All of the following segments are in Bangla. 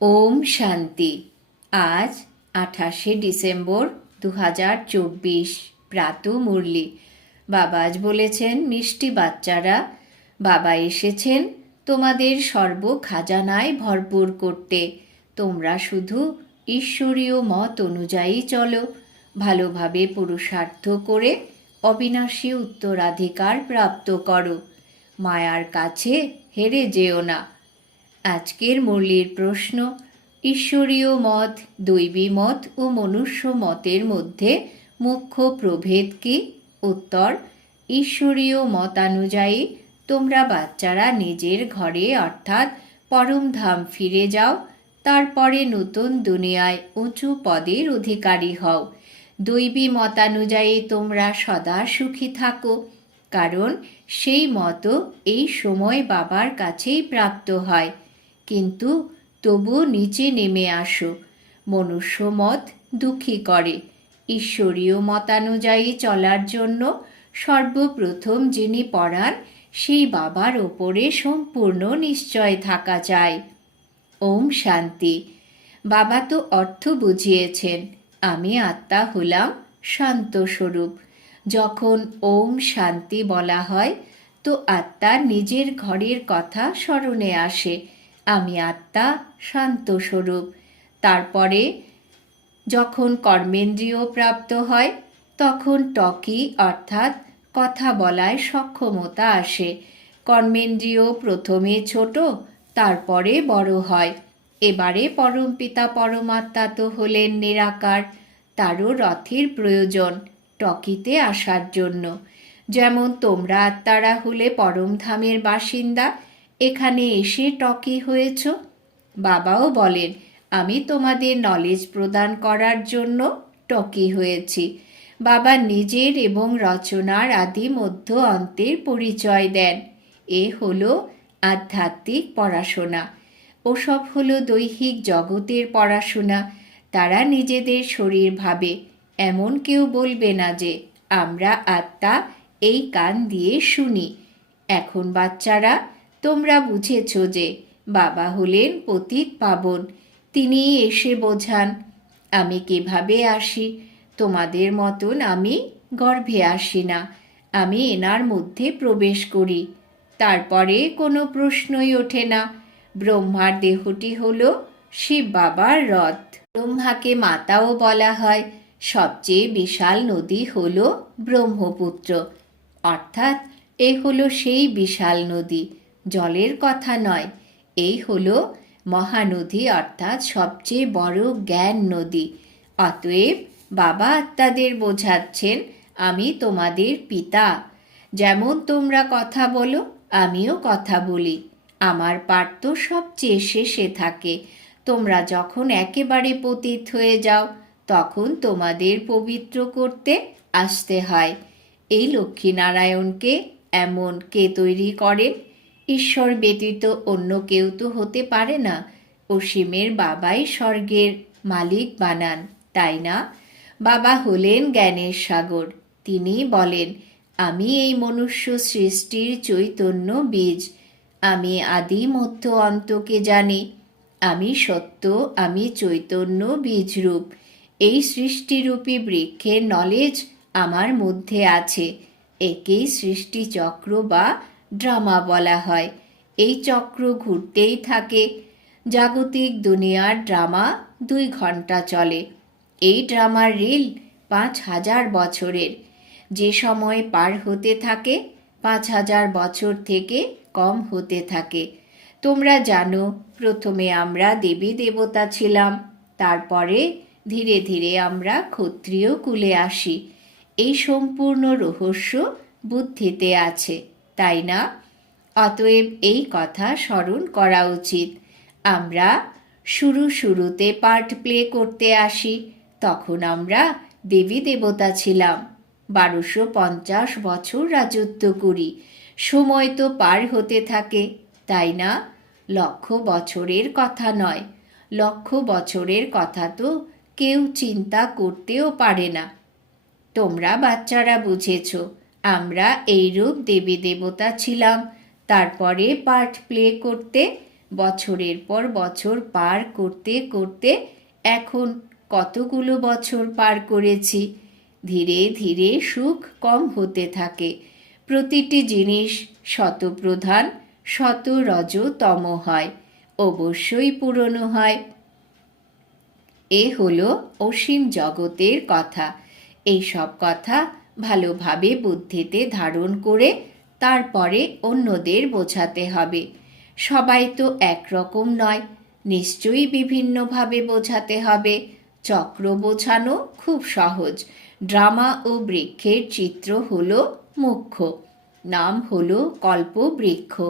ওম শান্তি। আজ আঠাশে ডিসেম্বর দু হাজার চব্বিশ। প্রাত মুরলি। বাবা আজ বলেছেন, মিষ্টি বাচ্চারা, বাবা এসেছেন তোমাদের সর্ব খাজানায় ভরপুর করতে। তোমরা শুধু ঈশ্বরীয় মত অনুযায়ী চলো। ভালোভাবে পুরুষার্থ করে অবিনাশী উত্তরাধিকার প্রাপ্ত করো। মায়ার কাছে হেরে যেও না। আজকের মুরলির প্রশ্ন, ঈশ্বরীয় মত, দৈবী মত ও মনুষ্য মতের মধ্যে মুখ্য প্রভেদ কি? উত্তর, ঈশ্বরীয় মতানুযায়ী তোমরা বাচ্চারা নিজের ঘরে অর্থাৎ পরমধাম ফিরে যাও, তারপরে নতুন দুনিয়ায় উঁচু পদের অধিকারী হও। দৈবী মতানুযায়ী তোমরা সদা সুখী থাকো, কারণ সেই মতো এই সময় বাবার কাছেই প্রাপ্ত হয়। কিন্তু তবু নিচে নেমে আসো। মনুষ্য মত দুঃখী করে। ঈশ্বরীয় মতানুযায়ী চলার জন্য সর্বপ্রথম যিনি পড়ান, সেই বাবার ওপরে সম্পূর্ণ নিশ্চয় থাকা চাই ওম শান্তি। বাবা তো অর্থ বুঝিয়েছেন, আমি আত্মা হলাম শান্ত স্বরূপ যখন ওম শান্তি বলা হয়, তো আত্মা নিজের ঘরের কথা স্মরণে আসে। আমি আত্মা শান্ত স্বরূপ। তারপরে যখন কর্মেন্দ্রিয় প্রাপ্ত হয়, তখন টকি অর্থাৎ কথা বলায় সক্ষমতা আসে। কর্মেন্দ্রিয় প্রথমে ছোট, তারপরে বড় হয়। এবারে পরমপিতা পরমাত্মা তো হলেন নিরাকার, তারও রথের প্রয়োজন টকিতে আসার জন্য। যেমন তোমরা আত্মারা হলে পরমধামের বাসিন্দা এখানে এসে টকি হয়েছ? বাবাও বলেন, আমি তোমাদের নলেজ প্রদান করার জন্য টকি হয়েছি। বাবা নিজের এবং রচনার আদি মধ্য অন্তের পরিচয় দেন। এ হলো আধ্যাত্মিক পড়াশোনা। ওসব হলো দৈহিক জগতের পড়াশোনা। তারা নিজেদের শরীর ভাবে। এমন কেউ বলবে না যে, আমরা আত্মা এই কান দিয়ে শুনি। এখন বাচ্চারা তোমরা বুঝেছ যে বাবা হলেন পতিত পাবন। তিনি এসে বোঝান, আমি কীভাবে আসি? তোমাদের মতন আমি গর্ভে আসি না। আমি এনার মধ্যে প্রবেশ করি। তারপরে কোনো প্রশ্নই ওঠে না। ব্রহ্মার দেহটি হল শিব বাবার রথ। ব্রহ্মাকে মাতাও বলা হয়। সবচেয়ে বিশাল নদী হল ব্রহ্মপুত্র। অর্থাৎ এ হলো সেই বিশাল নদী। জলের কথা নয়। এই হলো মহানদী অর্থাৎ সবচেয়ে বড় জ্ঞান নদী। অতএব বাবা আত্মাদের বোঝাচ্ছেন, আমি তোমাদের পিতা। যেমন তোমরা কথা বলো, আমিও কথা বলি। আমার পাঠ তো সবচেয়ে শেষে থাকে। তোমরা যখন একেবারে পতিত হয়ে যাও, তখন তোমাদের পবিত্র করতে আসতে হয়। এই লক্ষ্মীনারায়ণকে এমন কে তৈরি করেন ঈশ্বর ব্যতীত অন্য কেউ তো হতে পারে না। অসীমের বাবাই স্বর্গের মালিক বানান, তাই না? বাবা হলেন জ্ঞানের সাগর। তিনি বলেন, আমি এই মনুষ্য সৃষ্টির চৈতন্য বীজ। আমি আদি মধ্য অন্তকে জানি। আমি সত্য, আমি চৈতন্য বীজরূপ। এই সৃষ্টিরূপী বৃক্ষের নলেজ আমার মধ্যে আছে। একেই সৃষ্টিচক্র বা ড্রামা বলা হয়। এই চক্র ঘুরতেই থাকে। জাগতিক দুনিয়ার ড্রামা দুই ঘণ্টা চলে। এই ড্রামার রিল পাঁচ হাজার বছরের। যে সময় পার হতে থাকে, পাঁচ হাজার বছর থেকে কম হতে থাকে। তোমরা জানো, প্রথমে আমরা দেবী দেবতা ছিলাম, তারপরে ধীরে ধীরে আমরা ক্ষত্রিয় কুলে আসি। এই সম্পূর্ণ রহস্য বুদ্ধিতে আছে। তাই না? অতএব এই কথা স্মরণ করা উচিত। আমরা শুরু শুরুতে পার্ট প্লে করতে আসি। তখন আমরা দেবী দেবতা ছিলাম। বারোশো পঞ্চাশ বছর রাজত্ব করি। সময় তো পার হতে থাকে, তাই না? লক্ষ বছরের কথা নয়। লক্ষ বছরের কথা তো কেউ চিন্তা করতেও পারে না। তোমরা বাচ্চারা বুঝেছ। আমরা এইরূপ দেবী দেবতা ছিলাম। তারপরে পার্ট প্লে করতে, বছরের পর বছর পার করতে করতে এখন কতগুলো বছর পার করেছি? ধীরে ধীরে সুখ কম হতে থাকে। প্রতিটি জিনিস শতপ্রধান শত রজতম হয়, অবশ্যই পুরনো হয়। এ হলো অসীম জগতের কথা। এই সব কথা ভালোভাবে বুদ্ধিতে ধারণ করে তারপরে অন্যদের বোঝাতে হবে। সবাই তো একরকম নয়, নিশ্চয়ই বিভিন্নভাবে বোঝাতে হবে। চক্র বোঝানো খুব সহজ। ড্রামা ও বৃক্ষের চিত্র হল মুখ্য, নাম হলো কল্পবৃক্ষ,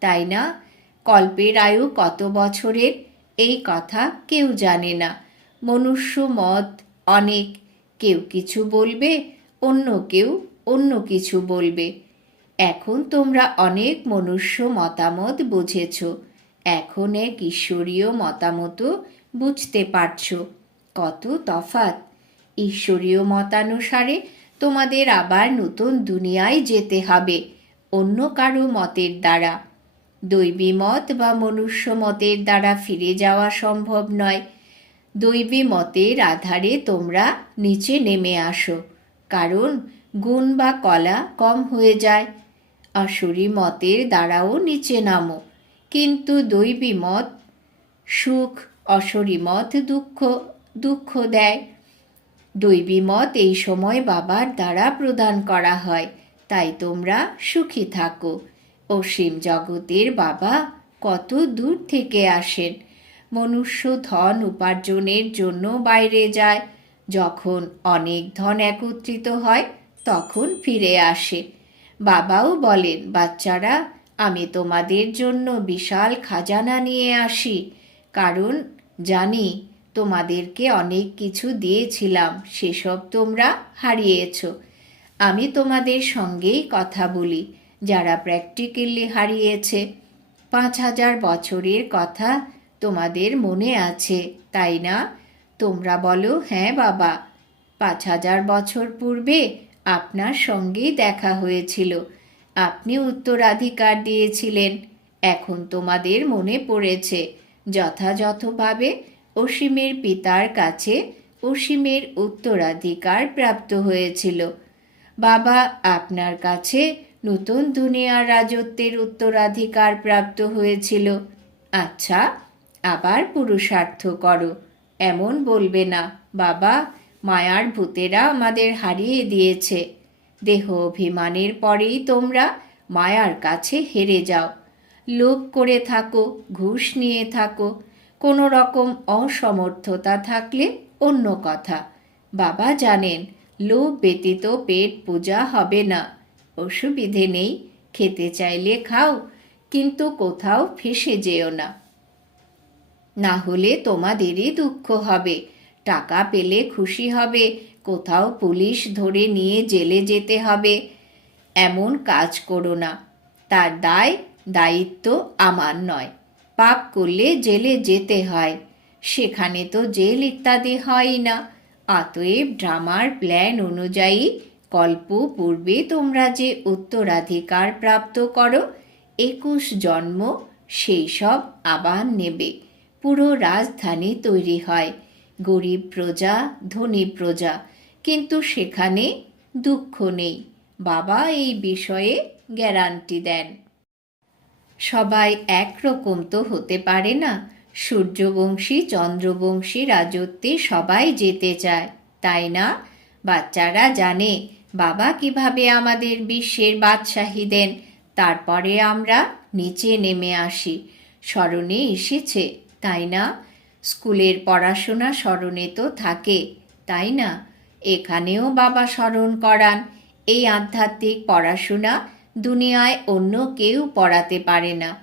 তাই না? কল্পের আয়ু কত বছরের? এই কথা কেউ জানে না। মনুষ্য মত অনেক। কেউ কিছু বলবে অন্য কেউ অন্য কিছু বলবে। এখন তোমরা অনেক মনুষ্য মতামত বুঝেছ। এখন এক ঈশ্বরীয় মতামতও বুঝতে পারছ। কত তফাত ঈশ্বরীয় মতানুসারে তোমাদের আবার নতুন দুনিয়ায় যেতে হবে, অন্য কারও মতের দ্বারা। দৈবী মত বা মনুষ্য মতের দ্বারা ফিরে যাওয়া সম্ভব নয়। দৈবী মতের আধারে তোমরা নিচে নেমে আসো। কারণ গুণ বা কলা কম হয়ে যায়। আসুরি মতের দ্বারাও নিচে নামো। কিন্তু দৈবী মত সুখ, অসরি মত দুঃখ দুঃখ দেয়। দৈবী মত এই সময় বাবার দ্বারা প্রদান করা হয়। তাই তোমরা সুখী থাকো। অসীম জগতের বাবা কত দূর থেকে আসেন। মনুষ্য ধন উপার্জনের জন্য বাইরে যায়। যখন অনেক ধন একত্রিত হয়, তখন ফিরে আসে। বাবাও বলেন, বাচ্চারা, আমি তোমাদের জন্য বিশাল খাজানা নিয়ে আসি। কারণ জানি তোমাদেরকে অনেক কিছু দিয়েছিলাম, সেসব তোমরা হারিয়েছ। আমি তোমাদের সঙ্গেই কথা বলি, যারা প্র্যাকটিক্যালি হারিয়েছে। পাঁচ হাজার বছরের কথা তোমাদের মনে আছে, তাই না? তোমরা বলো হ্যাঁ বাবা। পাঁচ হাজার বছর পূর্বে আপনার সঙ্গেই দেখা হয়েছিল। আপনি উত্তরাধিকার দিয়েছিলেন। এখন তোমাদের মনে পড়েছে, যথাযথভাবে অসীমের পিতার কাছে অসীমের উত্তরাধিকার প্রাপ্ত হয়েছিল। বাবা, আপনার কাছে নতুন দুনিয়ার রাজত্বের উত্তরাধিকার প্রাপ্ত হয়েছিল। আচ্ছা আবার পুরুষার্থ করো। এমন বলবে না। বাবা, মায়ার ভূতেরা আমাদের হারিয়ে দিয়েছে। দেহ অভিমানের পরেই তোমরা মায়ার কাছে হেরে যাও। লোভ করে থাকো, ঘুষ নিয়ে থাকো। কোনো রকম অসমর্থতা থাকলে অন্য কথা। বাবা জানেন, লোভ ব্যতীত পেট পূজা হবে না। অসুবিধে নেই, খেতে চাইলে খাও, কিন্তু কোথাও ফেসে যেও না। না হলে তোমাদেরই দুঃখ হবে। টাকা পেলে খুশি হবে, কোথাও পুলিশ ধরে নিয়ে জেলে যেতে হবে। এমন কাজ করো না। তার দায়, দায়িত্ব আমার নয়। পাপ করলে জেলে যেতে হয়। সেখানে তো জেল ইত্যাদি হয় না। অতএব ড্রামার প্ল্যান অনুযায়ী কল্প পূর্বে তোমরা যে উত্তরাধিকার প্রাপ্ত করো, একুশ জন্ম, সেই সব আবার নেবে। পুরো রাজধানী তৈরি হয়। গরিব প্রজা, ধনী প্রজা। কিন্তু সেখানে দুঃখ নেই। বাবা এই বিষয়ে গ্যারান্টি দেন। সবাই একরকম তো হতে পারে না। সূর্যবংশী, চন্দ্রবংশী রাজত্বে সবাই যেতে চায়, তাই না? বাচ্চারা জানে, বাবা কীভাবে আমাদের বিশ্বের বাদশাহী দেন। তারপরে আমরা নিচে নেমে আসি। স্মরণে এসেছে তাই না? স্কুলের পড়াশোনা স্মরণে তো থাকে, তাই না? এখানেও বাবা স্মরণ করান। এই আধ্যাত্মিক পড়াশোনা দুনিয়ায় অন্য কেউ পড়াতে পারে না।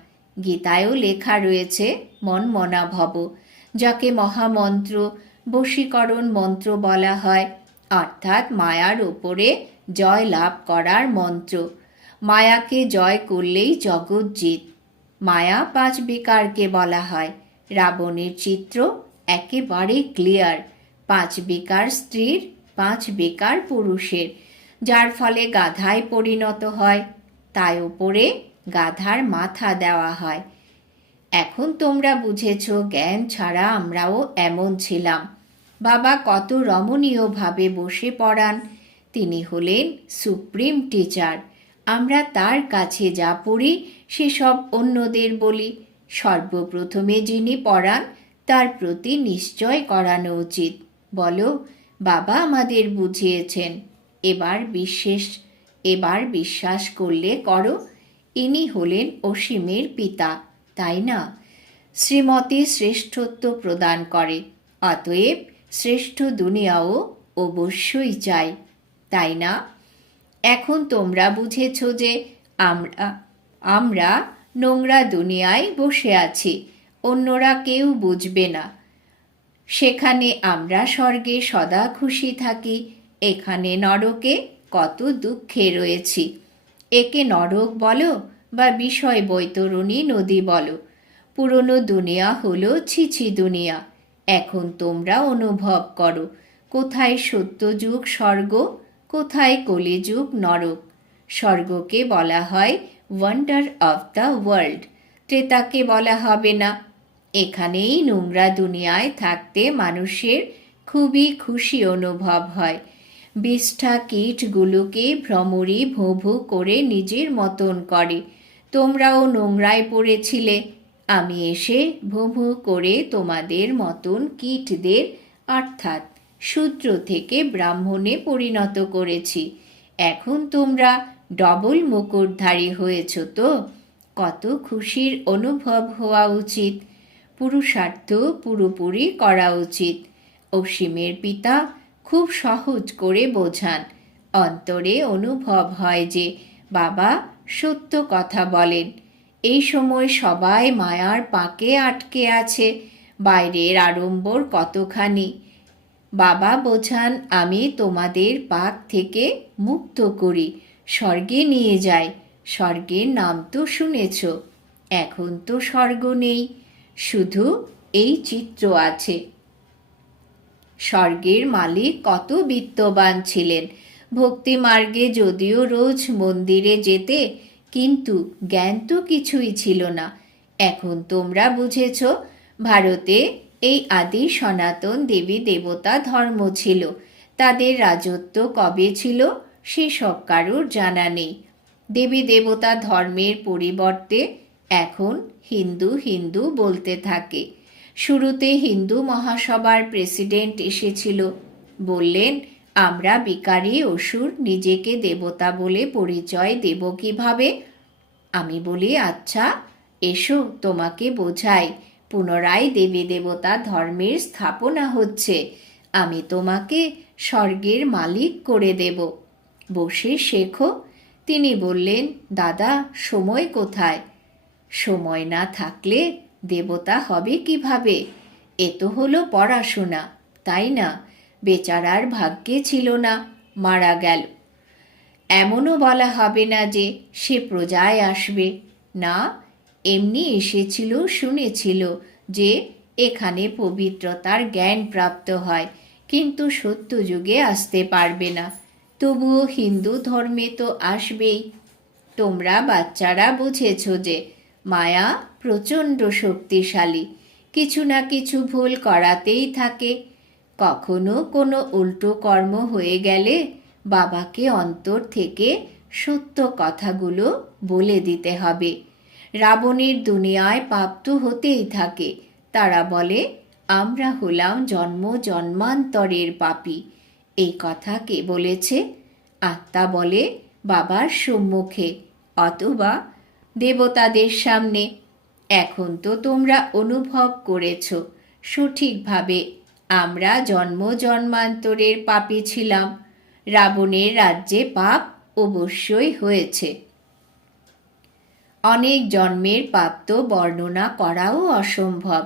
গীতায়ও লেখা রয়েছে, মন মনা ভব যাকে মহামন্ত্র, বশীকরণ মন্ত্র বলা হয়, অর্থাৎ মায়ার ওপরে জয় লাভ করার মন্ত্র। মায়াকে জয় করলেই জগৎ জিত। মায়া পাঁচ বেকারকে বলা হয়। রাবণের চিত্র একেবারে ক্লিয়ার পাঁচ বেকার স্ত্রীর, পাঁচ বেকার পুরুষের, যার ফলে গাধায় পরিণত হয়, তাই ওপরে গাধার মাথা দেওয়া হয়। এখন তোমরা বুঝেছ, জ্ঞান ছাড়া আমরাও এমন ছিলাম। বাবা কত রমণীয়ভাবে বসে পড়ান। তিনি হলেন সুপ্রিম টিচার আমরা তার কাছে যা পড়ি, সেসব অন্যদের বলি। সর্বপ্রথমে যিনি পড়ান, তার প্রতি নিশ্চয় করানো উচিত। বলো, বাবা আমাদের বুঝিয়েছেন, এবার বিশেষ, এবার বিশ্বাস করলে করো। ইনি হলেন অসীমের পিতা, তাই না? শ্রীমতী শ্রেষ্ঠত্ব প্রদান করে, অতএব শ্রেষ্ঠ দুনিয়াও অবশ্যই চাই, তাই না? এখন তোমরা বুঝেছ যে আমরা আমরা নোংরা দুনিয়ায় বসে আছি, অন্যরা কেউ বুঝবে না। সেখানে আমরা স্বর্গে সদা খুশি থাকি, এখানে নরকে কত দুঃখে রয়েছি। একে নরক বলো বা বিষয় বৈতরণী নদী বলো, পুরনো দুনিয়া হলো ছিছি দুনিয়া, এখন তোমরা অনুভব করো, কোথায় সত্যযুগ স্বর্গ, কোথায় কলিযুগ নরক। স্বর্গকে বলা হয় ওয়ান্ডার অফ দ্য ওয়ার্ল্ড ত্রেতাকে বলা হবে না। এখানেই নোংরা দুনিয়ায় থাকতে মানুষের খুবই খুশি অনুভব হয়। বিষ্ঠা কীটগুলোকে ভ্রমরি ভোঁ করে নিজের মতন করে। তোমরাও নোংরায় পড়েছিলে। আমি এসে ভোঁ ভোঁ করে তোমাদের মতন কীটদের, অর্থাৎ শূদ্র থেকে ব্রাহ্মণে পরিণত করেছি। এখন তোমরা ডবল মুকুটধারী হয়েছ তো। কত খুশির অনুভব হওয়া উচিত। পুরুষার্থ পুরোপুরি করা উচিত। অসীমের পিতা খুব সহজ করে বোঝান। অন্তরে অনুভব হয় যে বাবা সত্য কথা বলেন। এই সময় সবাই মায়ার পাকে আটকে আছে। বাইরের আড়ম্বর কতখানি। বাবা বোঝান, আমি তোমাদের পাক থেকে মুক্ত করি। স্বর্গে নিয়ে যায় স্বর্গের নাম তো শুনেছ, এখন তো স্বর্গ নেই, শুধু এই চিত্র আছে। স্বর্গের মালিক কত বিত্তবান ছিলেন। ভক্তি মার্গে যদিও রোজ মন্দিরে যেতে, কিন্তু জ্ঞান তো কিছুই ছিল না। এখন তোমরা বুঝেছ, ভারতে এই আদি সনাতন দেবী দেবতা ধর্ম ছিল। তাদের রাজত্ব কবে ছিল? সেসব কারোর জানা নেই। দেবী দেবতা ধর্মের পরিবর্তে এখন হিন্দু হিন্দু বলতে থাকে। শুরুতে হিন্দু মহাসভার প্রেসিডেন্ট এসেছিল। বললেন, আমরা বিকারী অসুর, নিজেকে দেবতা বলে পরিচয় দেব কীভাবে? আমি বলি আচ্ছা এসো, তোমাকে বোঝাই। পুনরায় দেবী দেবতা ধর্মের স্থাপনা হচ্ছে। আমি তোমাকে স্বর্গের মালিক করে দেব। বসে শেখো। তিনি বললেন, দাদা, সময় কোথায়? সময় না থাকলে দেবতা হবে কীভাবে? এ তো হলো পড়াশোনা, তাই না? বেচারার ভাগ্যে ছিল না, মারা গেল। এমনও বলা হবে না যে সে প্রজায় আসবে। না, এমনি এসেছিল, শুনেছিল যে এখানে পবিত্রতার জ্ঞান প্রাপ্ত হয়, কিন্তু সত্য যুগে আসতে পারবে না। তবুও হিন্দু ধর্মে তো আসবেই। তোমরা বাচ্চারা বুঝেছ যে মায়া প্রচণ্ড শক্তিশালী। কিছু না কিছু ভুল করাতেই থাকে। কখনো কোনো উল্টো কর্ম হয়ে গেলে বাবাকে অন্তর থেকে সত্য কথাগুলো বলে দিতে হবে। রাবণের দুনিয়ায় পাপ তো হতেই থাকে। তারা বলে, আমরা হলাম জন্ম জন্মান্তরের পাপী। এই কথা কে বলেছে? আত্মা বলে, বাবার সম্মুখে, অথবা দেবতাদের সামনে। এখন তো তোমরা অনুভব করেছ, সঠিকভাবে আমরা জন্ম জন্মান্তরের পাপী ছিলাম। রাবণের রাজ্যে পাপ অবশ্যই হয়েছে। অনেক জন্মের পাপ তো বর্ণনা করাও অসম্ভব।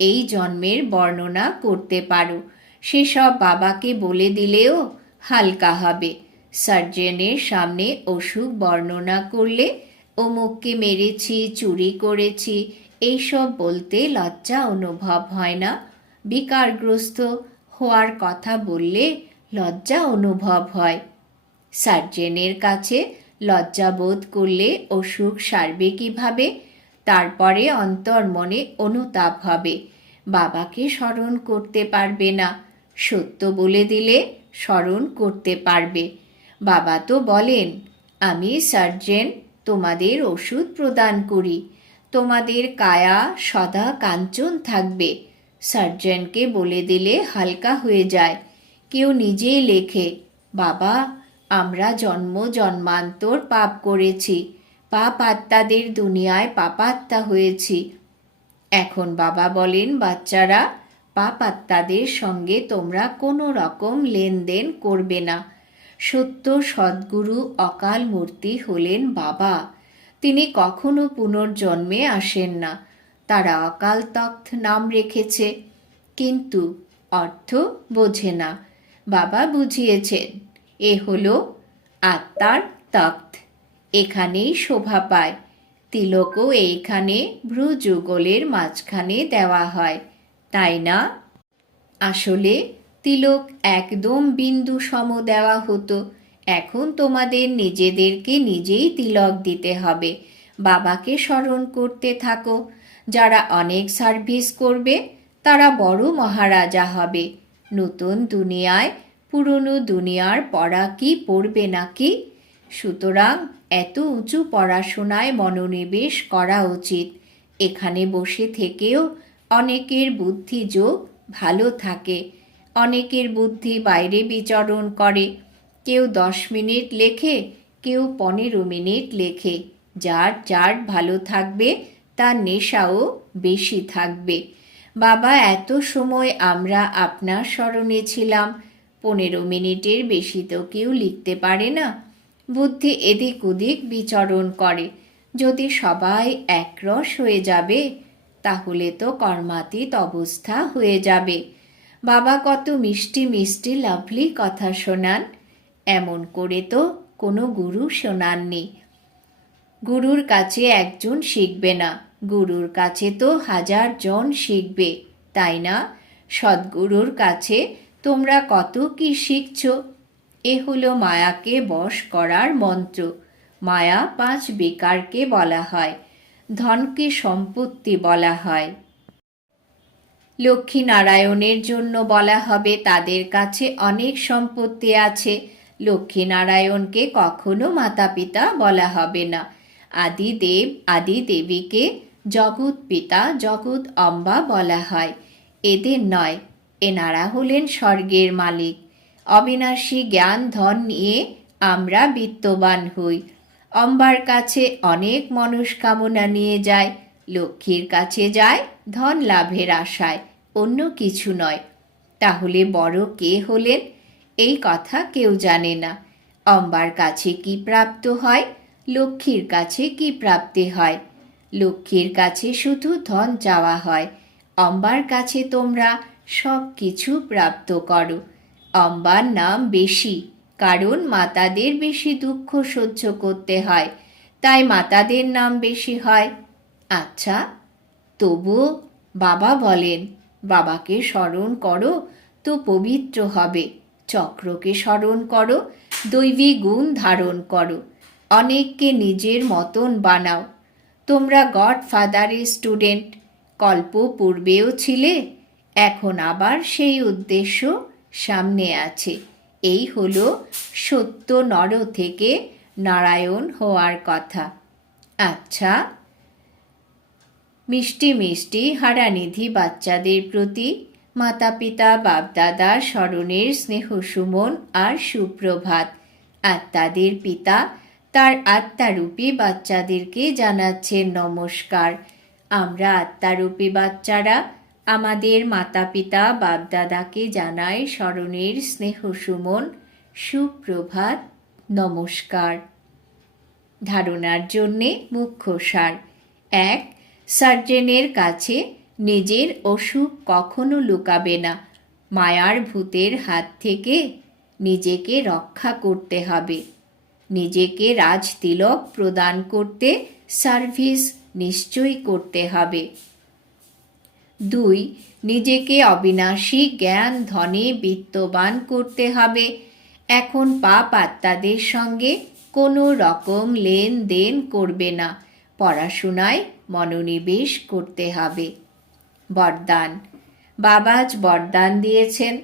এই জন্মের বর্ণনা করতে পারো। সেসব বাবাকে বলে দিলেও হালকা হবে। সার্জেনের সামনে অসুখ বর্ণনা করলে, অমুককে মেরেছি, চুরি করেছি, এইসব বলতে লজ্জা অনুভব হয় না। বিকারগ্রস্ত হওয়ার কথা বললে লজ্জা অনুভব হয়। সার্জেনের কাছে লজ্জাবোধ করলে অসুখ সারবে কীভাবে? তারপরে অন্তর্মনে অনুতাপ হবে। বাবাকে স্মরণ করতে পারবে না। সত্য বলে দিলে স্মরণ করতে পারবে। বাবা তো বলেন, আমি সার্জেন, তোমাদের ওষুধ প্রদান করি। তোমাদের কায়া সদা কাঞ্চন থাকবে। সার্জেনকে বলে দিলে হালকা হয়ে যায়। কেউ নিজেই লেখে, বাবা, আমরা জন্ম জন্মান্তর পাপ করেছি। পাপ আত্মাদের দুনিয়ায় পাপাত্মা হয়েছি। এখন বাবা বলেন, বাচ্চারা পাপ আত্মাদের সঙ্গে তোমরা কোনো রকম লেনদেন করবে না। সত্য সদ্গুরু অকাল মূর্তি হলেন বাবা। তিনি কখনো পুনর্জন্মে আসেন না। তারা অকাল তখ্ত নাম রেখেছে। কিন্তু অর্থ বোঝে না। বাবা বুঝিয়েছেন, এ হল আত্মার তখ্ত। এখানেই শোভা পায়। তিলকও এইখানে ভ্রুযুগলের মাঝখানে দেওয়া হয়। তাই না? আসলে তিলক একদম বিন্দু সম দেওয়া হতো। এখন তোমাদের নিজেদেরকে নিজেই তিলক দিতে হবে। বাবাকে স্মরণ করতে থাকো। যারা অনেক সার্ভিস করবে, তারা বড় মহারাজা হবে। নতুন দুনিয়ায় পুরনো দুনিয়ার পড়া কি পড়বে নাকি? সুতরাং এত উঁচু পড়াশোনায় মনোনিবেশ করা উচিত। এখানে বসে থেকেও অনেকের বুদ্ধি যোগ ভালো থাকে, অনেকের বুদ্ধি বাইরে বিচরণ করে। কেউ দশ মিনিট লেখে, কেউ পনেরো মিনিট লেখে। যার যার ভালো থাকবে, তার নেশাও বেশি থাকবে। বাবা, এত সময় আমরা আপনার স্মরণে ছিলাম। পনেরো মিনিটের বেশি তো কেউ লিখতে পারে না। বুদ্ধি এদিক ওদিক বিচরণ করে। যদি সবাই একরস হয়ে যাবে তাহলে তো কর্মাতীত অবস্থা হয়ে যাবে। বাবা কত মিষ্টি মিষ্টি লাভলি কথা শোনান। এমন করে তো কোনো গুরু শোনাননি। গুরুর কাছে একজন শিখবে না। গুরুর কাছে তো হাজার জন শিখবে। তাই না? সদ্গুরুর কাছে তোমরা কত কি শিখছো? এ হলো মায়াকে বশ করার মন্ত্র। মায়া পাঁচ বেকারকে বলা হয়। ধনকে সম্পত্তি বলা হয়। লক্ষ্মী নারায়ণের জন্য বলা হবে, তাদের কাছে অনেক সম্পত্তি আছে। লক্ষ্মী নারায়ণকে কখনো মাতা পিতা বলা হবে না। আদি দেব আদি দেবীকে জগৎ পিতা, জগৎ অম্বা বলা হয়। এদের নয়, এনারা হলেন স্বর্গের মালিক। অবিনাশী জ্ঞান, ধন নিয়ে আমরা বিত্তবান হই। অম্বার কাছে অনেক মনস্কামনা নিয়ে যায়, লক্ষ্মীর কাছে যায় ধন লাভের আশায়, অন্য কিছু নয়। তাহলে বড় কে হলেন? এই কথা কেউ জানে না। অম্বার কাছে কি প্রাপ্ত হয়? লক্ষ্মীর কাছে কি প্রাপ্তি হয়? লক্ষ্মীর কাছে শুধু ধন চাওয়া হয়। অম্বার কাছে তোমরা সব কিছু প্রাপ্ত করো। অম্বার নাম বেশি। কারণ মাতাদের বেশি দুঃখ সহ্য করতে হয়, তাই মাতাদের নাম বেশি হয়। আচ্ছা তবুও বাবা বলেন, বাবাকে স্মরণ করো তো পবিত্র হবে। চক্রকে স্মরণ করো দৈবী গুণ ধারণ করো। অনেককে নিজের মতন বানাও। তোমরা গড ফাদারের স্টুডেন্ট, কল্প পূর্বেও ছিলে, এখন আবার সেই উদ্দেশ্য সামনে আছে। এই হলো সত্য নর থেকে নারায়ণ হওয়ার কথা। আচ্ছা মিষ্টি মিষ্টি হারানিধি বাচ্চাদের প্রতি মাতা পিতা বাপদাদা স্মরণের স্নেহ সুমন আর সুপ্রভাত। আত্মাদের পিতা তার আত্মারূপী বাচ্চাদেরকে জানাচ্ছেন নমস্কার। আমরা আত্মারূপী বাচ্চারা আমাদের মাতা পিতা বাপদাদাকে জানাই স্মরণের স্নেহ সুমন, সুপ্রভাত, নমস্কার। ধারণার জন্যে মুখ্য সার। এক, সার্জেনের কাছে নিজের অসুখ কখনো লুকাবে না। মায়ার ভূতের হাত থেকে নিজেকে রক্ষা করতে হবে। নিজেকে রাজতিলক প্রদান করতে সার্ভিস নিশ্চয়ই করতে হবে। দুই, নিজেকে অবিনাশী জ্ঞান, ধনে বিত্তবান করতে হবে। এখন পাপ আত্মাদের সঙ্গে কোনো রকম লেনদেন করবে না। পড়াশোনায় মনোনিবেশ করতে হবে। বরদান। বাবাজ বরদান দিয়েছেন।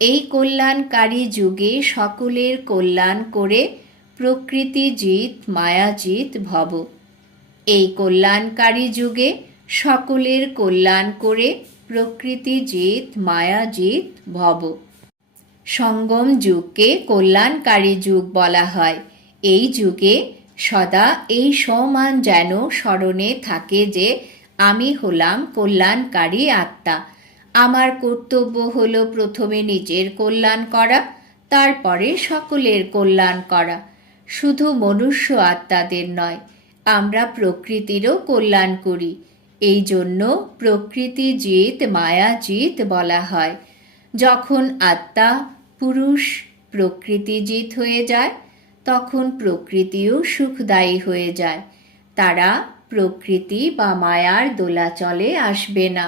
এই কল্যাণকারী যুগে সকলের কল্যাণ করে প্রকৃতিজিৎ মায়াজিৎ ভব। এই কল্যাণকারী যুগে সকলের কল্যাণ করে প্রকৃতি জিত মায়াজিত ভব। সঙ্গম যুগকে কল্যাণকারী যুগ বলা হয়। এই যুগে সদা এই সমান যেন স্মরণে থাকে যে আমি হলাম কল্যাণকারী আত্মা। আমার কর্তব্য হলো প্রথমে নিজের কল্যাণ করা, তারপরে সকলের কল্যাণ করা। শুধু মনুষ্য আত্মাদের নয়, আমরা প্রকৃতিরও কল্যাণ করি। এই জন্য প্রকৃতি জিত, মায়া জিত বলা হয়। যখন আত্মা পুরুষ প্রকৃতি জিত হয়ে যায়, তখন প্রকৃতিও সুখদায়ী হয়ে যায়। তারা প্রকৃতি বা মায়ার দোলাচলে আসবে না।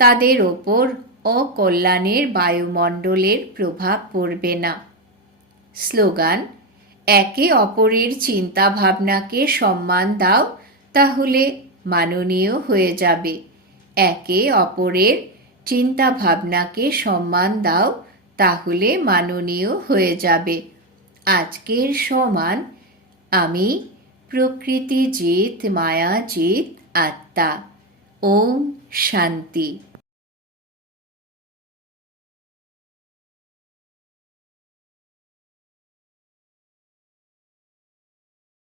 তাদের ওপর অকল্যাণের বায়ুমণ্ডলের প্রভাব পড়বে না। স্লোগান, একে অপরের চিন্তা ভাবনাকে সম্মান দাও, তাহলে মাননীয় হয়ে যাবে। একে অপরের চিন্তা ভাবনাকে সম্মান দাও, তাহলে মাননীয় হয়ে যাবে। আজকের সমান, আমি প্রকৃতিজিৎ মায়াজিৎ আত্মা। ওম শান্তি।